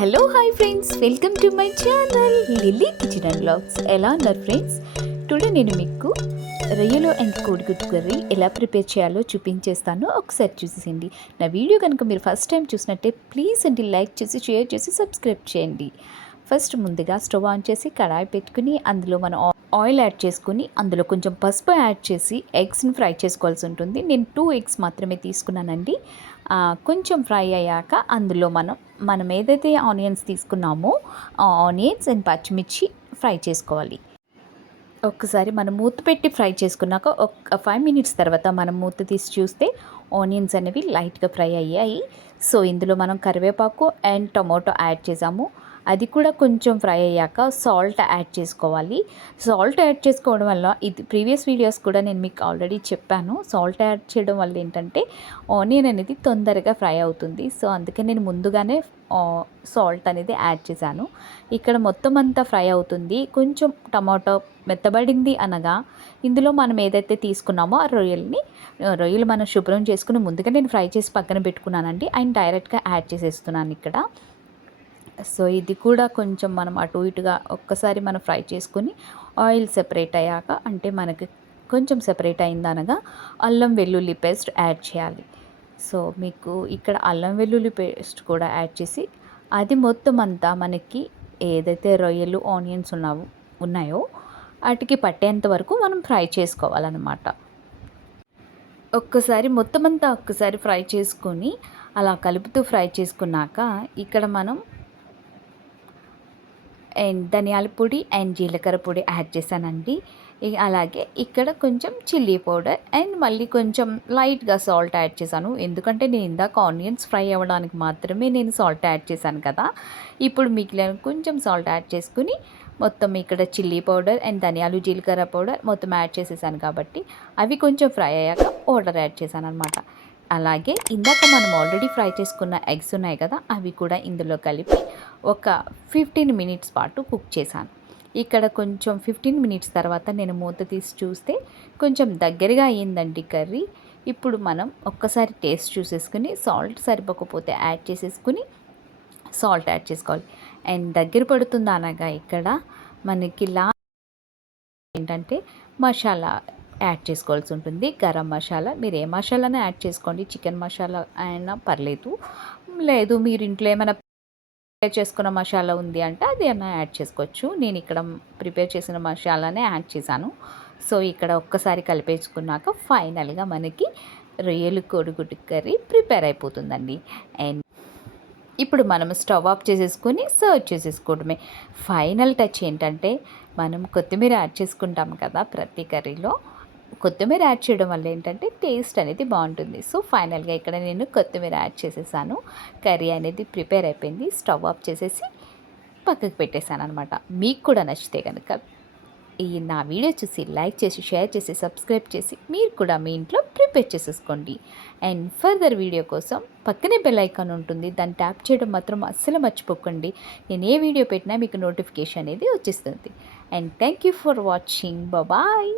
Hello hi friends, welcome to my channel lily kitchen and vlogs. ఎలా ఉన్నారు friends? Today నేను మీకు రొయ్యలు అండ్ కోడిగుడ్డు కర్రీ ఎలా ప్రిపేర్ చేయాలో చూపించేస్తాను. ఒకసారి చూసేయండి. నా వీడియో కనుక మీరు ఫస్ట్ టైం చూసినట్టే ప్లీజ్ అండి లైక్ చేసి, షేర్ చేసి, సబ్స్క్రైబ్ చేయండి. ఫస్ట్ ముందుగా స్టవ్ ఆన్ చేసి కడాయి పెట్టుకుని అందులో మనం ఆయిల్ యాడ్ చేసుకుని అందులో కొంచెం పసుపు యాడ్ చేసి ఎగ్స్ని ఫ్రై చేసుకోవాల్సి ఉంటుంది. నేను 2 ఎగ్స్ మాత్రమే తీసుకున్నానండి. కొంచెం ఫ్రై అయ్యాక అందులో మనం ఏదైతే ఆనియన్స్ తీసుకున్నామో ఆ ఆనియన్స్ అండ్ పచ్చిమిర్చి ఫ్రై చేసుకోవాలి. ఒక్కసారి మనం మూత పెట్టి ఫ్రై చేసుకున్నాక ఒక 5 మినిట్స్ తర్వాత మనం మూత తీసి చూస్తే ఆనియన్స్ అనేవి లైట్గా ఫ్రై అయ్యాయి. సో ఇందులో మనం కరివేపాకు అండ్ టొమాటో యాడ్ చేసాము. అది కూడా కొంచెం ఫ్రై అయ్యాక సాల్ట్ యాడ్ చేసుకోవాలి. సాల్ట్ యాడ్ చేసుకోవడం వల్ల ఇది ప్రీవియస్ వీడియోస్ కూడా నేను మీకు ఆల్రెడీ చెప్పాను. సాల్ట్ యాడ్ చేయడం వల్ల ఏంటంటే ఆనియన్ అనేది తొందరగా ఫ్రై అవుతుంది. సో అందుకే నేను ముందుగానే సాల్ట్ అనేది యాడ్ చేశాను. ఇక్కడ మొత్తం అంతా ఫ్రై అవుతుంది. కొంచెం టమాటో మెత్తబడింది అనగా ఇందులో మనం ఏదైతే తీసుకున్నామో ఆ రొయ్యలు మనం శుభ్రం చేసుకుని ముందుగా నేను ఫ్రై చేసి పక్కన పెట్టుకున్నానండి. అండ్ డైరెక్ట్గా యాడ్ చేసేస్తున్నాను ఇక్కడ. సో ఇది కూడా కొంచెం మనం అటు ఇటుగా ఒక్కసారి మనం ఫ్రై చేసుకుని ఆయిల్ సెపరేట్ అయ్యాక అంటే మనకి కొంచెం సెపరేట్ అయిందనగా అల్లం వెల్లుల్లి పేస్ట్ యాడ్ చేయాలి. సో మీకు ఇక్కడ అల్లం వెల్లుల్లి పేస్ట్ కూడా యాడ్ చేసి అది మొత్తం అంతా మనకి ఏదైతే రొయ్యలు ఆనియన్స్ ఉన్నాయో వాటికి పట్టేంత వరకు మనం ఫ్రై చేసుకోవాలన్నమాట. మొత్తం అంతా ఒక్కసారి ఫ్రై చేసుకొని అలా కలుపుతూ ఫ్రై చేసుకున్నాక ఇక్కడ మనం అండ్ ధనియాల పొడి అండ్ జీలకర్ర పొడి యాడ్ చేశానండి. అలాగే ఇక్కడ కొంచెం చిల్లీ పౌడర్ అండ్ మళ్ళీ కొంచెం లైట్గా సాల్ట్ యాడ్ చేశాను. ఎందుకంటే నేను ఇందాక ఆనియన్స్ ఫ్రై అవ్వడానికి మాత్రమే నేను సాల్ట్ యాడ్ చేశాను కదా. ఇప్పుడు మిగిలిన కొంచెం సాల్ట్ యాడ్ చేసుకుని మొత్తం ఇక్కడ చిల్లీ పౌడర్ అండ్ ధనియాలు జీలకర్ర పౌడర్ మొత్తం యాడ్ చేసేసాను కాబట్టి అవి కొంచెం ఫ్రై అయ్యాక వాటర్ యాడ్ చేశాను అనమాట. అలాగే ఇందాక మనం ఆల్రెడీ ఫ్రై చేసుకున్న ఎగ్స్ ఉన్నాయి కదా, అవి కూడా ఇందులో కలిపి ఒక 15 మినిట్స్ పాటు కుక్ చేశాను. ఇక్కడ కొంచెం 15 మినిట్స్ తర్వాత నేను మూత తీసి చూస్తే కొంచెం దగ్గరగా అయ్యిందండి కర్రీ. ఇప్పుడు మనం ఒక్కసారి టేస్ట్ చూసేసుకుని సాల్ట్ సరిపోకపోతే యాడ్ చేసేసుకుని సాల్ట్ యాడ్ చేసుకోవాలి. అండ్ దగ్గర పడుతుంది అనగా ఇక్కడ మనకి ఏంటంటే మసాలా యాడ్ చేసుకోవాల్సి ఉంటుంది. గరం మసాలా మీరు ఏ మసాలానే యాడ్ చేసుకోండి. చికెన్ మసాలా అయినా పర్లేదు, లేదు మీరు ఇంట్లో ఏమైనా ప్రిపేర్ చేసుకున్న మసాలా ఉంది అంటే అది అయినా యాడ్ చేసుకోవచ్చు. నేను ఇక్కడ ప్రిపేర్ చేసిన మసాలానే యాడ్ చేశాను. సో ఇక్కడ ఒక్కసారి కలిపేసుకున్నాక ఫైనల్గా మనకి రొయ్యలు కోడిగుడ్డు కర్రీ ప్రిపేర్ అయిపోతుందండి. అండ్ ఇప్పుడు మనం స్టవ్ ఆఫ్ చేసేసుకొని సర్వ్ చేసేసుకోవడమే. ఫైనల్ టచ్ ఏంటంటే మనం కొత్తిమీర యాడ్ చేసుకుంటాం కదా ప్రతి కర్రీలో. కొత్తిమీర యాడ్ చేయడం వల్ల ఏంటంటే టేస్ట్ అనేది బాగుంటుంది. సో ఫైనల్గా ఇక్కడ నేను కొత్తిమీర యాడ్ చేసేసాను. కర్రీ అనేది ప్రిపేర్ అయిపోయింది. స్టవ్ ఆఫ్ చేసేసి పక్కకు పెట్టేశాను అనమాట. మీకు కూడా నచ్చితే కనుక నా వీడియో చూసి లైక్ చేసి, షేర్ చేసి, సబ్స్క్రైబ్ చేసి మీరు కూడా మీ ఇంట్లో ప్రిపేర్ చేసేసుకోండి. అండ్ ఫర్దర్ వీడియో కోసం పక్కనే బెల్ ఐకాన్ ఉంటుంది, దాన్ని ట్యాప్ చేయడం మాత్రం అస్సలు మర్చిపోకండి. నేను ఏ వీడియో పెట్టినా మీకు నోటిఫికేషన్ అనేది వచ్చేస్తుంది. And thank you for watching. Bye.